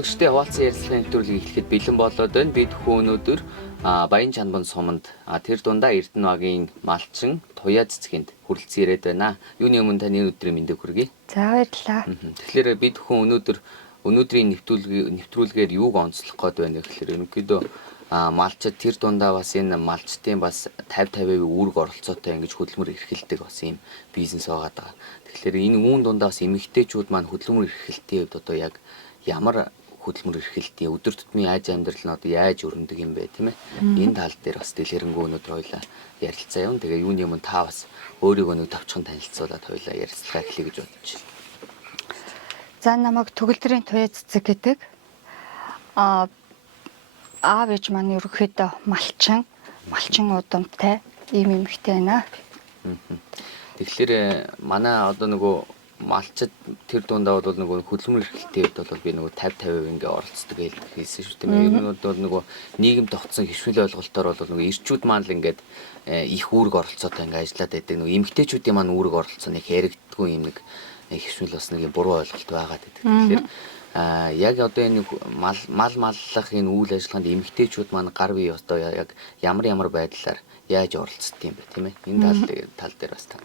Сонсогчдын хуваалцсан ярилцлагын нэвтрүүлгийг эхлэхэд бэлэн болоод байна. Бид өнөөдөр Баян Чанбан суманд тэр дундаа Эрдэнэбагийн малчин Туяа цэцгэнд хүрэлцэн ирээд байна. Юуны өмнө таны өдрийн мэндийг хүргэе. За баярлалаа. Тэгэхээр бид өнөөдрийн нэвтрүүлгээр юуг онцлох гээд байна гэхээр ерөнхийдөө малчид тэр дундаа бас энэ малчтын бас 50-50% үүрэг оролцоотой ингэж хөдөлмөр эрхэлдэг бас ийм бизнес байгаа. Тэгэхээр энэ үүн дундаа бас эмэгтэйчүүд маань хөдөлмөр эрхлэлтийн хувьд одоо яг ямар хөдөлмөр эрхлэлтийн өдөр тутмын айж амьдрал нь одоо яаж өрнөдөг юм бэ, тийм ээ? Энэ тал дээр бас дэлгэрэнгүй өнөөдөр хоёлаа ярилцаа явна. Тэгээ юуны өмнө та бас өөрийгөө нэг товчхон танилцуулаад хоёлаа ярилцлага эхлэе гэж бодож байна. За намайг Төгөлдрийн Туяа цэцэг гэдэг. Аав ээж маань ерөнхийдөө малчин удамтай ийм эмэгтэй байна. Тэгэхээр манай одоо нөгөө малчид тэр дундаа бол нөгөө хөдөлмөр эрхлэлтийн хувьд бол би нөгөө 50-50% ингээ оролцдог хэлсэн шүү дээ. Ер нь бол нөгөө нийгэмд тогтсон хэвшмэл ойлголтоор бол нөгөө ирчүүд маань л ингээд их үүрэг оролцоотой ингээ ажиллаад байдаг. Нөгөө эмэгтэйчүүдийн маань үүрэг оролцоо нэг яригддаггүй юм нэг хэвшмэл бас нэг буруу ойлголт байгаад байдаг. Тэгэхээр яг одоо энэ маллах энэ үйл ажиллагаанд эмэгтэйчүүд маань гар бие одоо яг ямар байдлаар яаж оролцдог юм бэ, тийм ээ? Энэ тал дээр бас тань.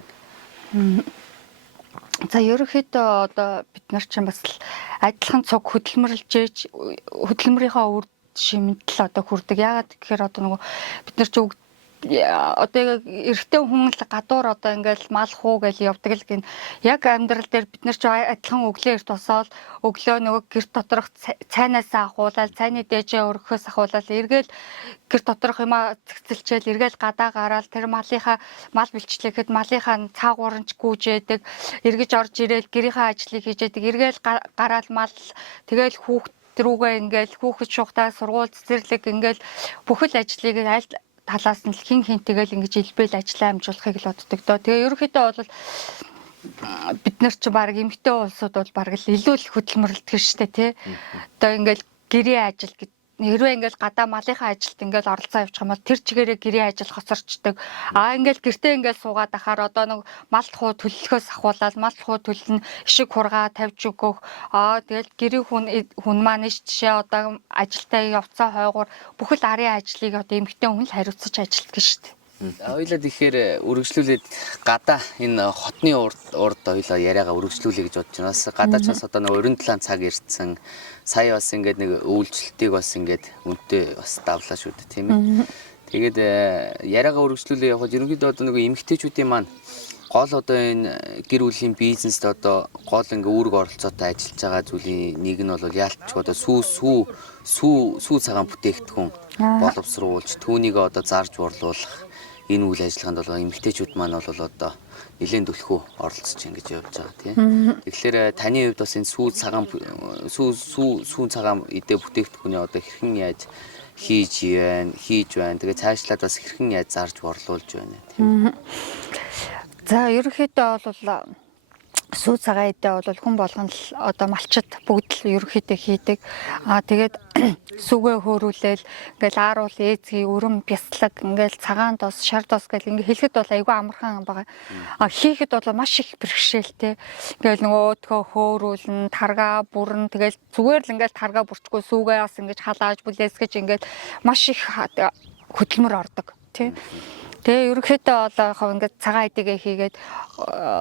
За ерөнхийдөө одоо бид нар чинь бас адилхан цуг хөдөлмөрийнхөө үр шимтэл одоо хүрдэг. Яагаад гэхээр одоо нөгөө бид нар чинь одоо эрэгтэй хүн л гадуур одоо ингээл мал хуу гэж явдаг л гин. Яг амьдрал дээр бид нар ч адилхан өглөө эрт босоод өглөө нөгөө гэрт доторх цайнаас ахуулаад цайны дээжээ өргөхөөс ахуулаад эргээл гэрт доторх юмаа цэгцэлчээл эргээл гадаа гараад тэр мал бэлчлэхэд малынхаа цаагууранч гүйжээдэг, эргэж орж ирээл гэрийнхаа ажлыг хийжээдэг, эргээл гараад мал тэгэл хүүхд рүүгээ ингээл хүүхэд шухтаа сургууль цэцэрлэг ингээл бүхэл ажлыг аль талаас нь хин тэгэл ингэж илбэл ажиллаа амжуулахыг л боддог доо. Тэгээ ерөнхийдөө бол бид нар ч баг эмэгтэй улсууд бол баг л илүү л хөдөлмөрлөдөг штэ тий. Одоо ингээл гэрээ ажил хэрвээ ингээл гадаа малынхаа ажилд ингээл оролцоо явуучих юм бол тэр чигээрээ гэрээ ажил хоцорчдөг. Ингээл гэртээ ингээл суугаад ахаар одоо нэг мал хуу төлөлхөөс ахуулаад мал хуу төлнө ишиг хургаа тавьж өгөх. Тэгэл гэрийн хүн маань жишээ одоо ажилдаа явцаа хойгоор бүхэл арын ажлыг одоо эмэгтэй хүн л хариуцаж ажилладаг штэ. Хоёлаа тэгэхээр үргэлжлүүлээд гадаа энэ хотны урд хоёлаа яриагаа үргэлжлүүлэе гэж бодож байна. Бас гадаа ч бас одоо нэг 27 цаг ирсэн. Сая бас ингээд нэг үйлчлэлтийг бас ингээд үнтэй бас давлаа шүү дээ, тийм ээ. Тэгээд яриагаа үргэлжлүүлээ явахад ерөнхийдөө одоо нэг эмэгтэйчүүдийн маань гол одоо энэ гэр бүлийн бизнест одоо гол ингээ үүрэг оролцоотой ажиллаж байгаа зүйлийн нэг нь бол яалтч одоо сүү цагаан бүтээгдэхүүн боловсруулж түүнийг одоо зарж борлуулах энэ үйл ажиллагаанд бол эмэгтэйчүүд маань бол одоо нэлээд төлхөө оролцож байна гэж явж байгаа тийм. Тэгэхээр таны хувьд бас энэ сүү цагаан идэ бүтээгдэхүүний одоо хэрхэн яаж хийж байна. Тэгээ цаашлаад бас хэрхэн яаж зарж борлуулж байна тийм. За ерөнхийдөө бол сүү цагаан идэ бол хүн болгон л одоо малчид бүгд л ерөнхийдөө хийдэг. Тэгээд сүгээ хөөрүүлээл ингээл ааруул ээзгийн өрөм бяцлаг ингээл цагаан дос шар дос гэл ингээ хэлэхэд бол айгүй амархан байгаа. Хийхэд бол маш их бэрхшээлтэй. Ингээл нөгөөдхөө хөөрүүлнэ, таргаа бүрэн тэгэл зүгээр л ингээл таргаа бүрчгүй сүгээ бас ингэж халааж бүлээсгэж ингээл маш их хөдөлмөр ордог тий. Тэгээ ерөнхийдөө бол ингээд цагаан идэгээ хийгээд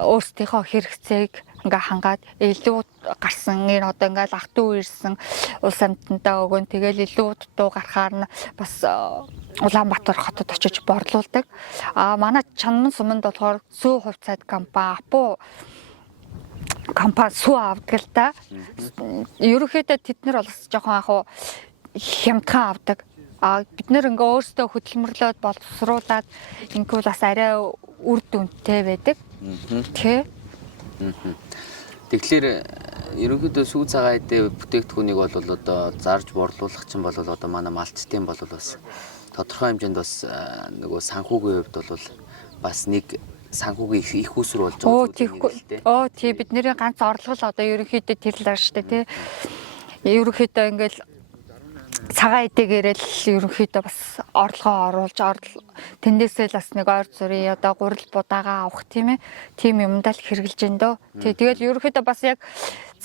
өөрсдийнхөө хэрэгцээг ингээ хангаад илүү гарсан энэ одоо ингээл ах トゥ ирсэн улс амьтандаа өгөн тэгэл илүү дутуу гарахаар нь бас Улаанбаатар хотод очиж борлуулдаг. Манай Чанбан суманд болохоор сүү хувьцаат компани Апу компани сүү авдаг л да. Ерөнхийдөө тэд нар бол жоохон хямдхан авдаг. Бид нэр ингээ өөрсдөө хөдөлмөрлөөд боловсруулад ингээл бас арай үр дүнтэй байдаг. Тэ. Тэгэхээр ерөнхийдөө сүү цагаан идэ бүтээгдэхүүнийг бол одоо зарж борлуулах чинь бол одоо манай малчтын бол бас тодорхой хэмжээнд бас нөгөө санхүүгийн хувьд бол бас нэг санхүүгийн их уср болж байгаа зүйл. Тий бид нэрийн ганц орлого л одоо ерөнхийдөө тэр л шүү дээ тий. Ерөнхийдөө ингээл цагаан идээгээрээ л ерөнхийдөө бас орлогоо оруулж тэндээсээ л бас нэг ойр зүрийн одоо гурил будаага авах тийм ээ. Тим юмдаа л хэрэгжилж байна дөө. Тэгэл ерөнхийдөө бас яг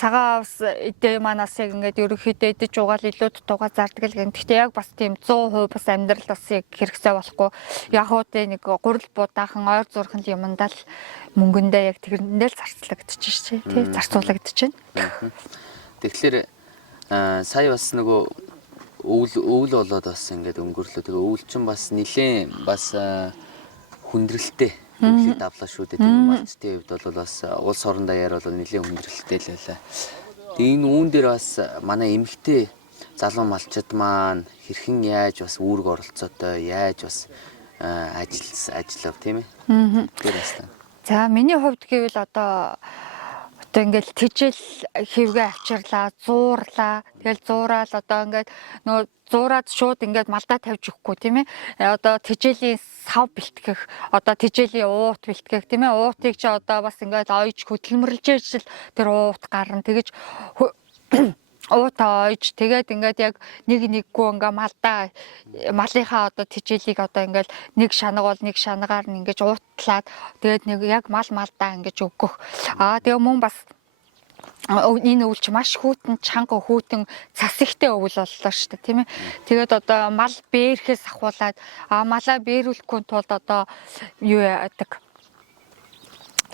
цагаан ус эдээ манаас яг ингээд ерөнхийдөө идэж уугаал илүү дутуугаа зардаг л гэн. Гэхдээ яг бас тийм 100% бас амьдрал бас яг хэрэгсээ болохгүй. Яг уу тэ нэг гурил будаахан ойр зурхан юмдаа л мөнгөндөө яг тэрэндээ л зарцуулагдчихжээ тий. Зарцуулагдчихэв. Тэгэхээр сая бас нөгөө өвөл болоод бас ингээд өнгөрлөө. Тэгээ өвөл чинь бас нилээн бас хүндрэлтэй өвлийг давлаа шүү дээ. Тэгээ малчтын хувьд бол бас улс орон даяар бол нилээн хүндрэлтэй л байлаа. Тэгээ энэ үүн дээр бас манай эмэгтэй залуу малчид маань хэрхэн яаж бас үүрэг оролцоотой яаж бас ажиллав тийм ээ. Тэр бас. За миний хувьд гэвэл одоо ингээл тижэл хэвгээ авчирлаа, зуурлаа. Тэгэл зуурал одоо ингээд нөө зуураад шууд ингээд малдаа тавьж өгөхгүй тийм ээ. Одоо тижээлийн сав бэлтгэх, одоо тижээлийн уут бэлтгэх тийм ээ. Уутыг чи одоо бас ингээд ойж хөдөлмөрлж ижил тэр уут гарна. Тэгэж уутаа ойж тэгээд ингээд яг нэггүй ингээ малдаа малынхаа одоо тижээлийг одоо ингээд нэг шанаг бол нэг шанагаар нь ингээд уутлаад тэгээд нэг яг малдаа ингээд өгөх. Тэгээ мөн бас энэ өвөл чи маш хүүтэн чанга хүүтэн цас ихтэй өвөл боллоо шүү дээ тийм ээ. Тэгээд одоо мал бээрхээс ахуулаад малаа бээрүүлэхгүй тулд одоо юу яадаг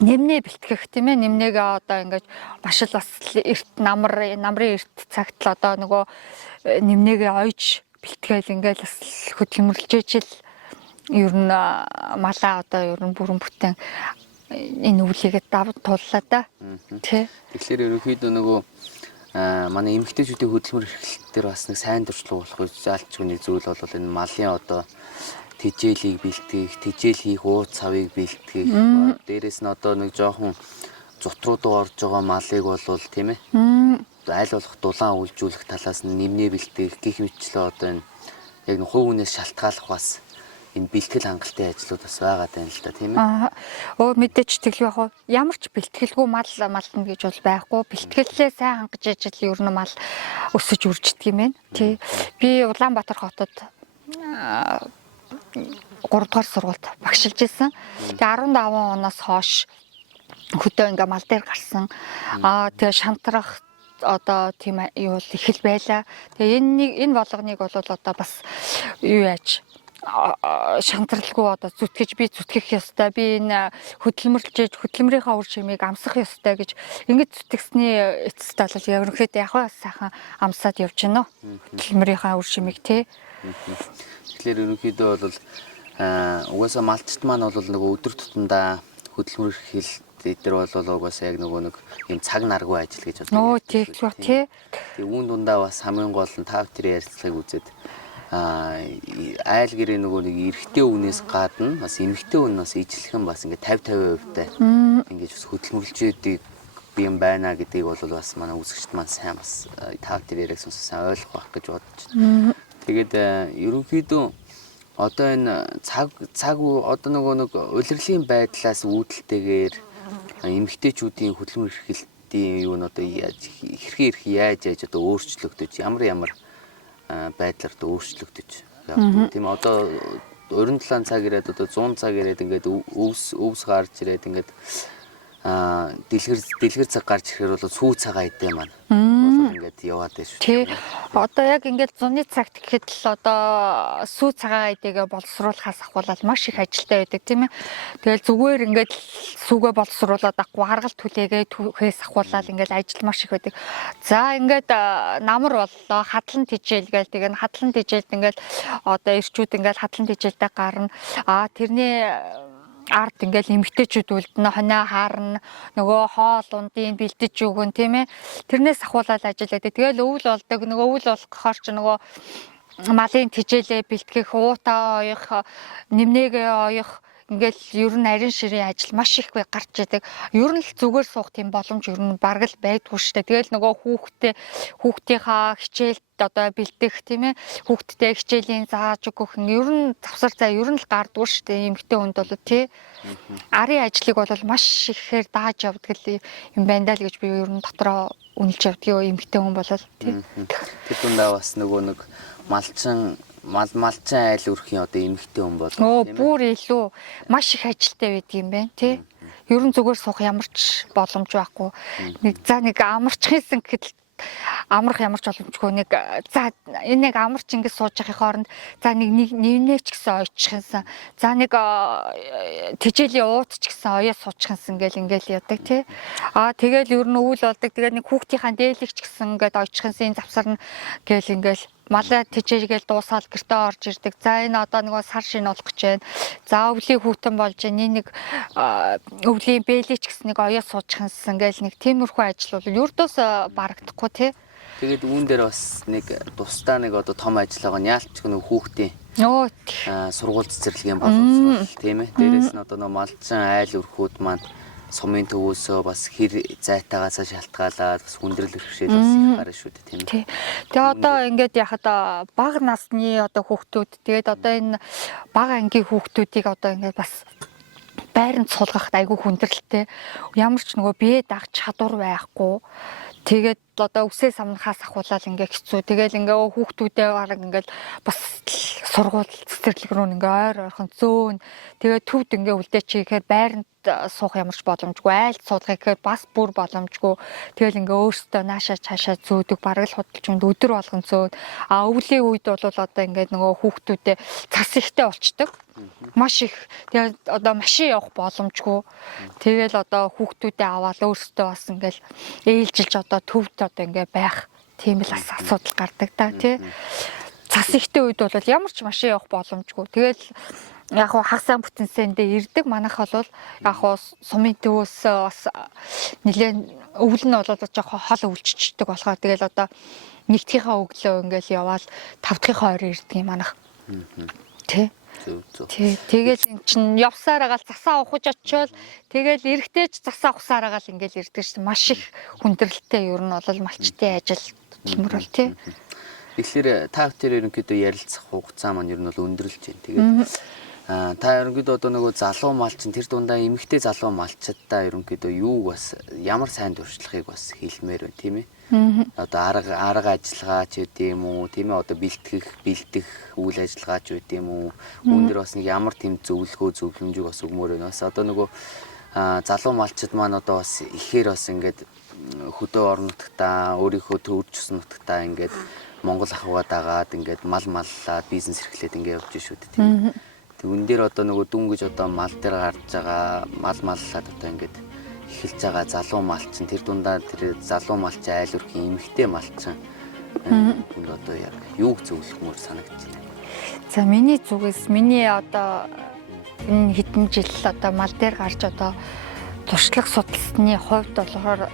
нэмнээ бэлтгэх тийм ээ. Нэмнээгээ одоо ингээд маш л бас эрт намрын эрт цагт л одоо нөгөө нэмнээгээ ойж бэлтгээл ингээд бас хөдөлмөрлж ижил ер нь малаа одоо ер нь бүрэн бүтээн энэ өвлийгээ давд туллаа да. Тий. Тэгэхээр ерөнхийдөө нөгөө манай эмэгтэйчүүдийн хөдөлмөр эрхлэлт дээр бас нэг сайн дурчлаг болох заалтчгүй нэг зүйл бол энэ малын одоо тижээлийг бэлтгэх, тижээл хийх ууц цавыг бэлтгэх. Дээрээс нь одоо нэг жоохон зутрууд орж байгаа малыг бол тийм ээ. Аль болох дулаан үйлжүүлэх талаас нь нэмнээ бэлтгэх гэх мэтчлээ одоо энэ яг нэг хувь хүнээс шалтгааллах бас энэ бэлтгэл хангалттай ажлууд бас байгаа тань л да тийм ээ. Мэдээч тэгэл яг ямар ч бэлтгэлгүй мална гэж бол байхгүй. Бэлтгэлээ сайн хангаж ижил ер нь мал өсөж үрждэг юм байна. Тий. Би Улаанбаатар хотод 3 дугаар сургуульд багшилж ирсэн. Тэгээ 15 оноос хойш хөдөө ингээ мал дээр гарсан. Тэгээ шантрах одоо тийм юу л их л байла. Тэгээ энэ болгоныг бол одоо бас юу яаж шантралгүй одоо зүтгэх ёстой. Би энэ хөдөлмөрийнхаа үр шимийг амсах ёстой гэж ингэж зүтгэсний эцэст бол ерөнхийдөө яг сайхан амсаад явж гинөө. Хөдөлмөрийнхаа үр шимийг тий. Тэгэхээр ерөнхийдөө бол угаасаа малчт маань бол нөгөө өдөр тутамдаа хөдөлмөр эрхлэлт дээр бол угаасаа яг нөгөө нэг юм цаг наргүй ажил гэж бодлоо. Тий. Тэгээ үүн дундаа бас хамгийн гол нь тав тэр ярилцлагыг үзээд айл гэрээ нөгөө нэг эрэгтэй хүнээс гадна бас эмэгтэй хүн бас ижлэхэн бас ингээ 50% тавтай ингэж бас хөдөлмөрлжөөдгийг би юм байна гэдгийг бол бас манай үзэгчд маань сайн бас тав тэр яриаг сонсож сайн ойлгох байх гэж бодож байна. Тэгээд ерөнхийдөө одоо энэ цаг одоо нөгөө нэг улирлын байдлаас үүдэлтэйгээр эмэгтэйчүүдийн хөдөлмөр эрхлэлтийн юу нь одоо яаж одоо өөрчлөгдөж ямар байдлаар одоо өөрчлөгдөж явдаг. Тийм одоо 27 цаг ирээд одоо 100 цаг ирээд ингээд өвс гарч ирээд ингээд дэлгэр цаг гарч ирэхээр бол сүү цагаа идэ маань бол ингээд яваад байна шүү. Тий. Одоо яг ингээд зуны цагт гэхэд л одоо сүү цагаа идэгээ боловсруулахаас ахуулаад маш их ажилтай байдаг тийм ээ. Тэгэл зүгээр ингээд сүүгээ боловсруулаад авахгүй харгалт түлээгээ түүхээс ахуулаад ингээд ажил маш их байдаг. За ингээд намар боллоо хадлан тижээл гээл тэгээ хадлан тижээлд ингээд одоо ирчүүд ингээд хадлан тижээлдээ гарна. Тэрний ард ингээл эмгтээчүүд үлдэнэ хоноо хаарна нөгөө хоол ундын бэлдэж өгөн тийм ээ тэрнээс ахуулаад ажилладаг. Тэгэл өвөл болдог нөгөө өвөл болохоор ч нөгөө малын тижээлээ бэлтгэх уутаа оёх нэмнээгээ оёх ингээл ер нь арин ширийн ажил маш их гарч идэг. Ер нь л зүгээр суух тийм боломж ер нь бараг л байдгүй шүү дээ. Тэгэл нөгөө хүүхдийнхаа хичээлд одоо бэлдэх тийм ээ хүүхдтэй хичээлийн зааж өгөх ер нь завсар цаа ер нь л гардгүй шүү дээ. Эмэгтэй хүнд бол тий арын ажлыг бол маш ихээр дааж явдаг юм байна даа л гэж би ер нь дотроо үнэлж явдаг эмэгтэй хүн бол тий. Тэр дундаа бас нөгөө нэг малчин айл өрхийн одоо эмэгтэй хүн бол бүр илүү маш их ажилтай байдаг юм байна тий. Ер нь зүгээр суух ямар ч боломж байхгүй. Нэг амарч хийсэн гэхэд амрах ямар ч боломжгүй нэг за энэ нэг амарч ингэ сууж явахын хооронд за нэг нэвнэ ч гэсэн ойчих юмсан. За нэг тижээлийн ууд ч гэсэн оёо суучих юмсан ингээл ядаг тий. Тэгэл ер нь өвөл болдог. Тэгээд нэг хүүхдийнхаа дээлэг ч гэсэн ингээд ойчих юмсан энэ завсар нь гээл ингээл малаа тижээгээл дуусаад гэртээ орж ирдэг. За энэ одоо нөгөө сар шин болох гэж байна. За өвлийн хүүтэн болж нэг өвлийн бэлээч гэсэн нэг оёо суучих юмсан гээл нэг тиймэрхүү ажил бол ердөөс барагдахгүй тий. Тэгээд үүн дээр бас нэг тусдаа нэг одоо том ажил байгаа нь яалтч нэг хүүхдийн сургууль цэцэрлэгийн боловсрол тийм ээ. Дээрээс нь одоо нөгөө малчин айл өрхүүд маань сумын төвөөсөө бас хэр зайтаагаас шалтгаалаад бас хүндрэл бэрхшээл бас их гарна шүү дээ тийм ээ. Тэгээ одоо ингээд яхад бага насны одоо хүүхдүүд тэгээд одоо энэ бага ангийн хүүхдүүдийг одоо ингээд бас байранд суулгахад айгүй хүндрэлтэй. Ямар ч нөгөө бие дагч чадвар байхгүй. Тэгээд одоо үсээ самнахаас ахуулаад ингээ хэцүү. Тэгэл ингээ хүүхдүүдээ бараг ингээл бас сургууль цэцэрлэг рүү ингээ ойрхон зөөн. Тэгээд төвд ингээ үлдээч ихээр байранд суух ямарч боломжгүй. Айлд суулгах гэхээр бас бүр боломжгүй. Тэгэл ингээ өөртөө наашаа цаашаа зөөдөг бараг л худалч үнд өдөр болгон зөөд. Өвлийн үед бол одоо ингээ нөгөө хүүхдүүдээ цас ихтэй болчдөг. Маш их. Тэгээд одоо машин явах боломжгүй. Тэгэл одоо хүүхдүүдээ аваад өөртөө бас ингээл ээлжилж одоо төвд одоо ингээ байх тийм л асуудал гардаг та тий. Цас ихтэй үед бол ямар ч машин явах боломжгүй. Тэгэл яг хуу хагасаа бүтэнсэндээ ирдэг. Манайх бол яг хуу сумын төвөөс бас нэлээд өвөл нь бол жоохон хол өвлччихдэг болохоор тэгэл одоо нэгдгийнхаа өглөө ингээл яваал 5 дахьынхаа орой ирдэг юм манайх. Тий. Тэгэл эн чин явсаар агаал засаа ухаж очивол тэгэл эрэхтэйч засаа ухсаар агаал ингээл ирдэг шин маш их хүндрэлтэй ер нь бол малчтын ажил гэмэр бол тий. Тэгэхээр та бүхэн ерөнхийдөө ярилцах хугацаа маань ер нь бол өндөрлж байна. Тэгээд та ерөнхийдөө одоо нөгөө залуу малчин тэр дундаа эмэгтэй залуу малчдаа ерөнхийдөө юу бас ямар сайн туршлагыг бас хэлмээр байна тийм ээ. Одоо арга ажиллагаа ч үгүй юм уу тийм ээ одоо бэлдэх үйл ажиллагаа ч үгүй юм уу өндөр бас нэг ямар тийм зөвлөмжийг бас өгмөр байна. Бас одоо нөгөө залуу малчид маань одоо бас ихээр бас ингээд хөдөө орон нутгатаа өөрийнхөө төвөрч өсөн нутгатаа ингээд Монгол ахуйгаа дагаад ингээд маллаад бизнес эрхлээд ингээд явж шүү дээ тийм. Тэгүн дээр одоо нөгөө дүн гэж одоо мал дээр гарч байгаа маллаад одоо ингээд эхэлж байгаа залуу малчин тэр дундаа тэр залуу малчин айл өрхийн эмэгтэй малчин хүнд одоо яг юуг зөвлөхмөр санагдаж байна. За миний зүгээс миний одоо энэ хэдэн жил одоо мал дээр гарч одоо туршлага судалсны хувьд болохоор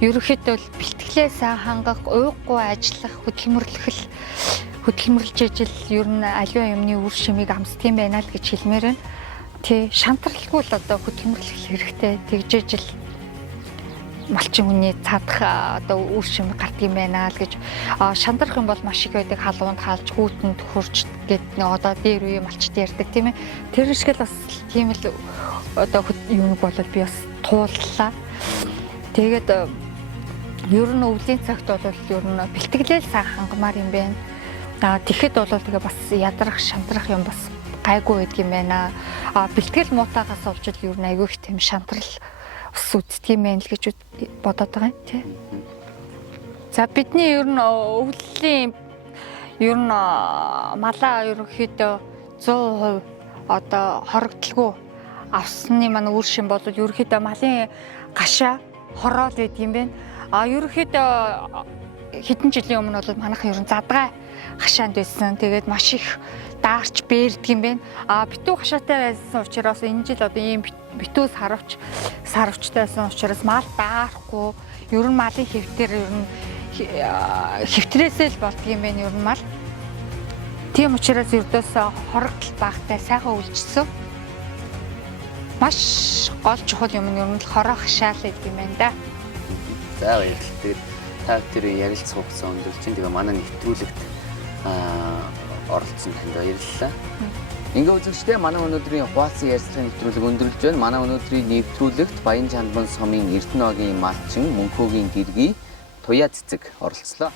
ерөнхийдөө бэлтгэлээ сайн хангах, уйггүй ажиллах, хөдөлмөрлж ижил ер нь аливаа юмны үр шимийг амсдгийм байна л гэж хэлмээр байна. Тий, шантралгүй л одоо хөдөлмөрлөх хэрэгтэй. Тэгжээж л малчин хүний цадах одоо үр шим гардгийм байна л гэж шантрах юм бол маш их байдаг халуунд хаалж хүүтэнд хурж гэдэг одоо дээр үе малчд ярьдаг тийм ээ. Тэр шиг л бас тийм л одоо юмг бол би бас тууллаа. Тэгээд ер нь өвлийн цагт бол ер нь бэлтгэлээ сайн хангамаар юм байна. Тэгэхэд бол тэгээ бас ядрах шантрах юм бас гайгүй байдаг юм байна. Бэлтгэл муутаагаас олж л ер нь айгүй их тийм шантрал ус үздэг юм байна л гэж бодоод байгаа юм тий. За бидний ер нь өвлийн ер нь малаа ерөнхийдөө 100% одоо хорогдлгүй авсны маань үр шим бол ерөнхийдөө малын гашаа хороол байдаг юм байна. Ерөнхийдөө хэдэн жилийн өмнө бол манайх ер нь задгай хашаанд байсан. Тэгээд маш их даарч бэрдэг юм байна. Битүү хашаатай байсан учраас энэ жил одоо ийм битүү сарвчтайсан учраас мал даарахгүй. Ер нь малын хэвтэр ер нь хэвтрээсээ л болдго юм байна ер нь мал. Тийм учраас ердөөс хорогдол багтай сайхан үлжсэн. Маш гол чухал юм нь ер нь хороо хашаал гэдэг юм байна да. За баярлалаа. Та бүхэн ярилцах хугацаа өндөрлж байна. Тэгээ манай нэвтрүүлэгт оролцсон танд баярлалаа. Ингээ үзэгчдээ манай өнөөдрийн хуваалцсан ярилцлагын нэвтрүүлэг өндөрлж байна. Манай өнөөдрийн нэвтрүүлэгт Баян Чанбан сумын Эрдэнэгийн малчин Мөнхөөгийн гэргий Туяа цэцэг оролцлоо.